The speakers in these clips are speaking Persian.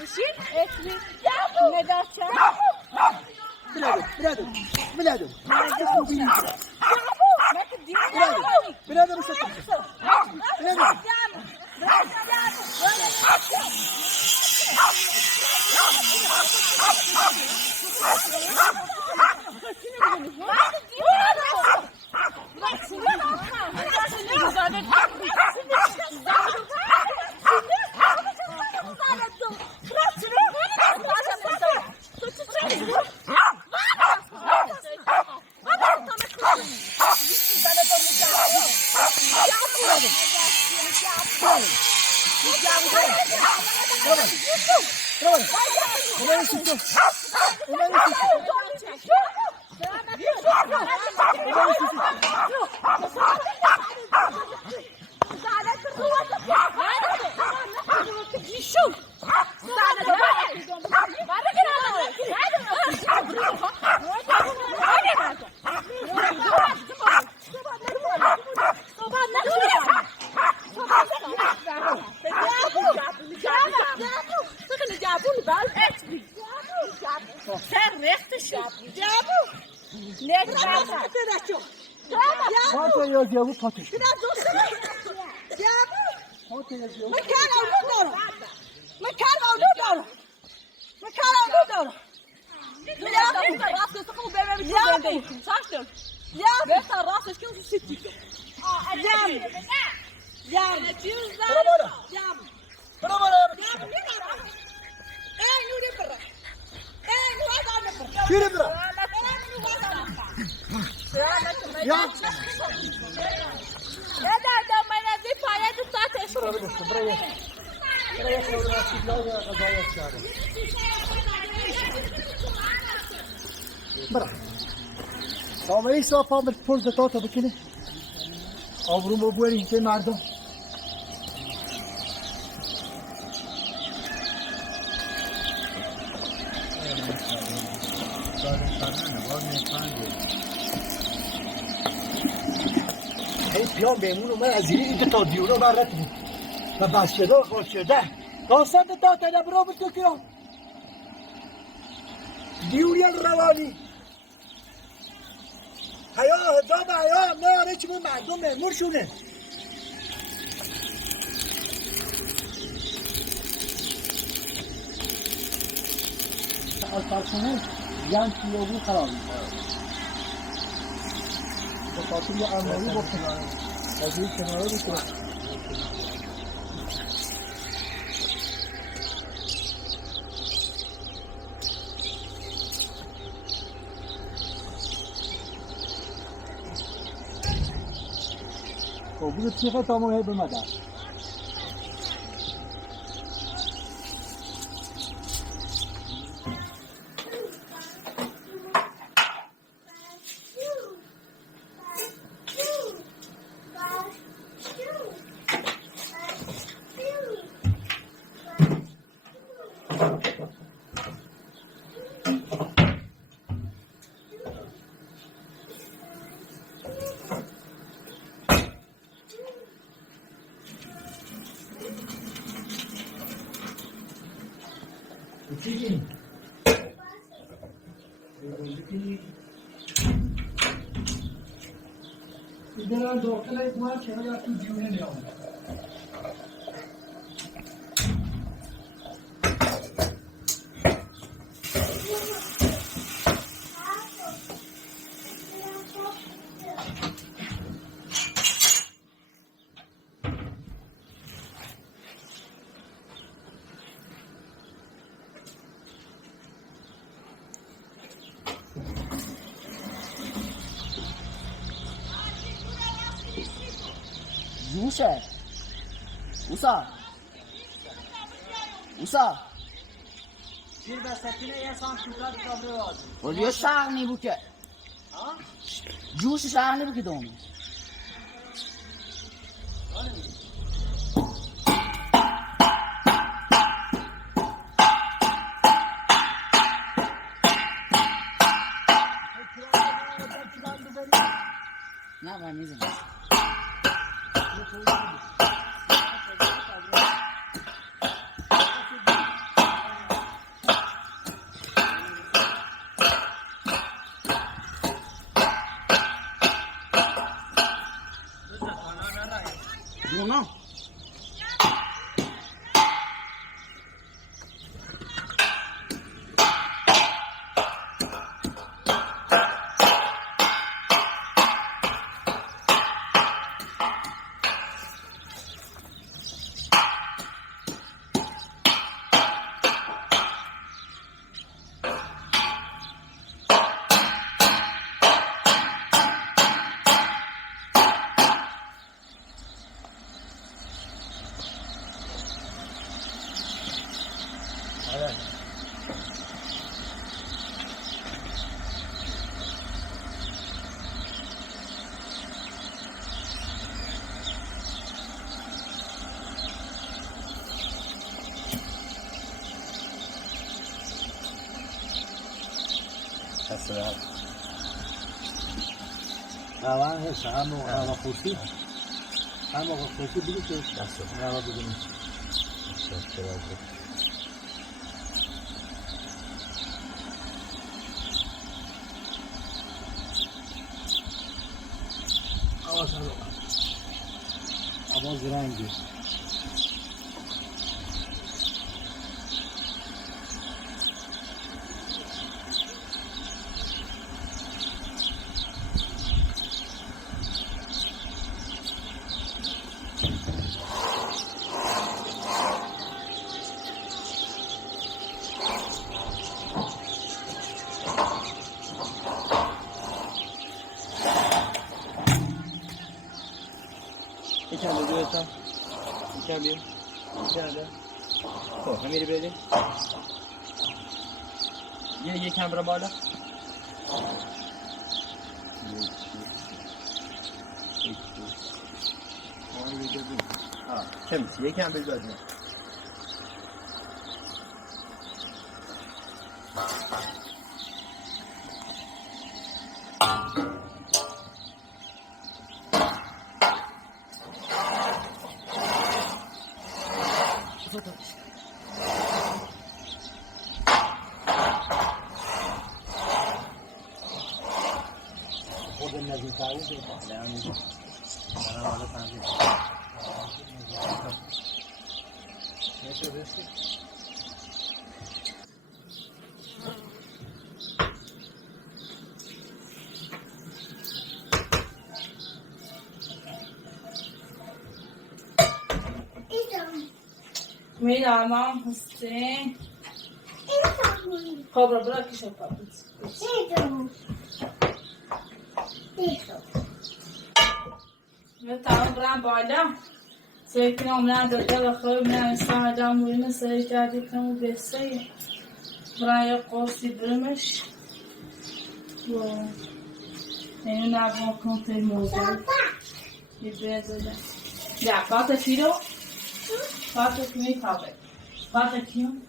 Düşün. Etli. Ne dersen? Birader. Birader yazıyor patış. Biraz dostum. Ya bu. Mekan oldu. Mekan oldu. Ya bu. Rastgele sakın bebeğimi çok beğendim. Saçtır. Ya ben sana rastgele kim şu sütü. Yam. Yürü bırak. Ya. Bırak. Tamam iyi sopa bir poz da tota bikini. Avrumu bu erince merdum. Hey piyon beymunu من از این تا دیورو برات بود و بسیده و خوشده داستان تا تله برو بود که دیوریان روانی هیا هجاب هیا نه آره چی بود مردم مهمور شونه آشپزخونه یان کیلوگرم خراب به خاطر یه امنایی بکنن از این کناره بکنن خب بودو چیخه تا مهی بمدن Cuisine. इधर डॉक्टर एक बार चला जाती जीवने ले आऊंगा جوشه اوسا شیر بسکینه یه سانتیمتر کابره آدم ولی یه شغل نیبو که جوش شغل نیبو که دومی نه من میزنم آره. Ashraf. روان هست هم خوشی هم خوشی بگی که روان بگیم آواز رنگی یکم بگو بستم یکم بیم یکم خب همیری بریم یکم برم بالا چه میسی یکم بریم بالا خودم نزدیک تعریف کنم میدارم حسین خب را برا کشم پاپیز تمام برم بالا سوی کنم برم داده و خواه برم استعاده مورین سری جدید کنم بسته برای یه قرصی برمش و اینو نبا کن تای موضوع یه بزده یا فاتا چی رو؟ فاتا کمی کابه فاتا کیم؟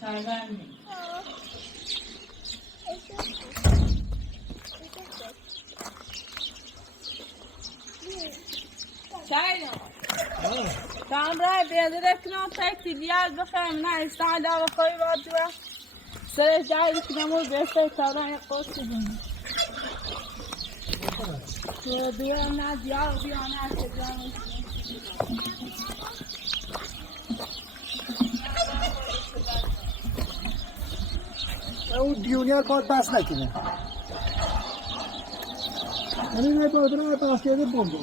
چای برمی چای نو تام رای بیادر کنم تایتی بیاد بخرم نه استعاده و خوی باد و سرش جایی کنم و بسته تارا یه قرصی بینیم بیا نه دیار بیا نه تجانو اون دیونیا کار بس نکنه یعنی نباید را بس کرده بونده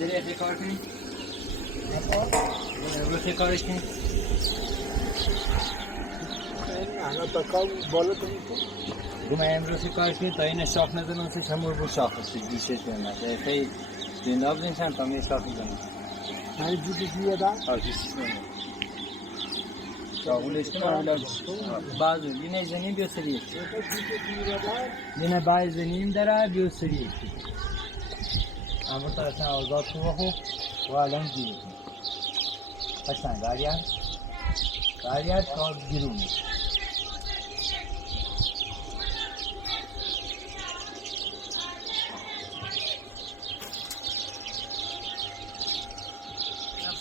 داری چه کار کنی؟ امروز چه کارش کنی؟ الان تا کار بالا کنید من امروز چه کارش کنی تا این شاخ نزنم سه چمور رو شاخ هستی گوشش کنم خیلی زنداب نشن تا می شاخ میزنم یعنی جوشش میادن؟ جوشش میادن شاغولش کنم بعض یه زنیم بیو سریع یه بعض زنیم داره بیو سریع اما تا اصلا آزاد تو بخو و الان گیره کن پشتن برگرد تا گیرونه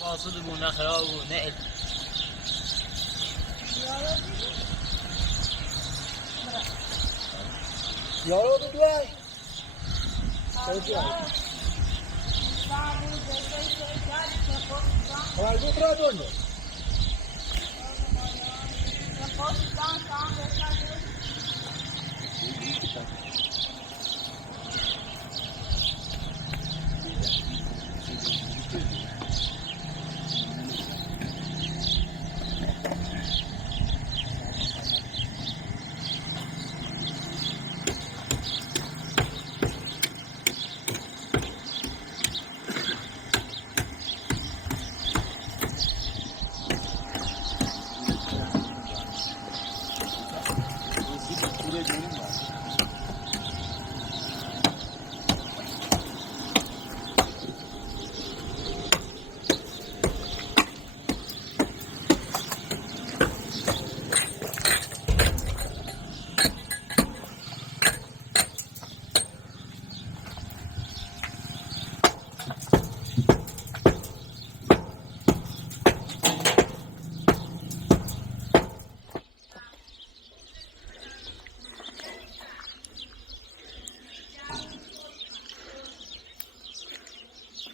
آسود بونه خراب بونه یارو بدوی خواهی را دونه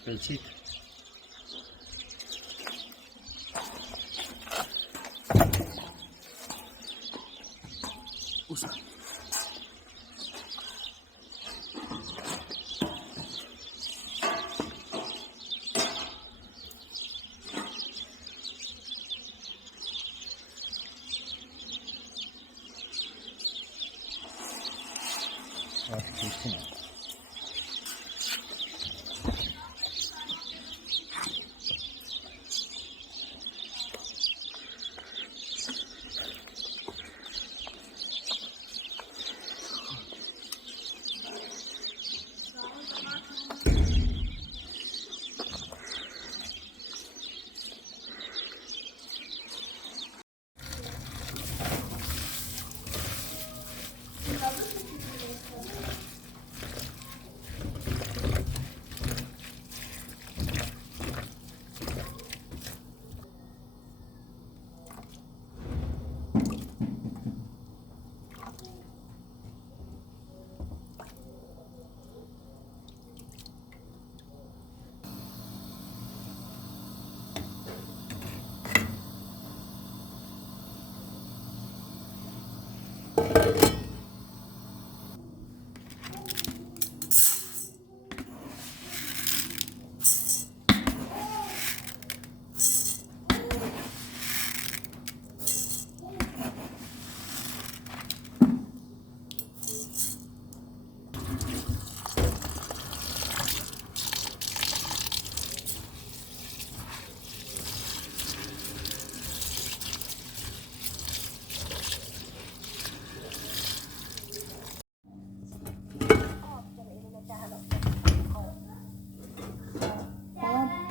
پیچید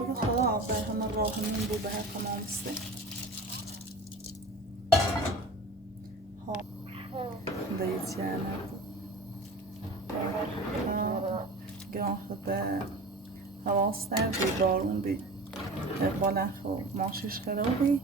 بگو خدا آقای همه راهمون بود به هر خمامسته ها دیت yani گرانخده هواستر دی بارون دی بالخ و ماشیش خرابی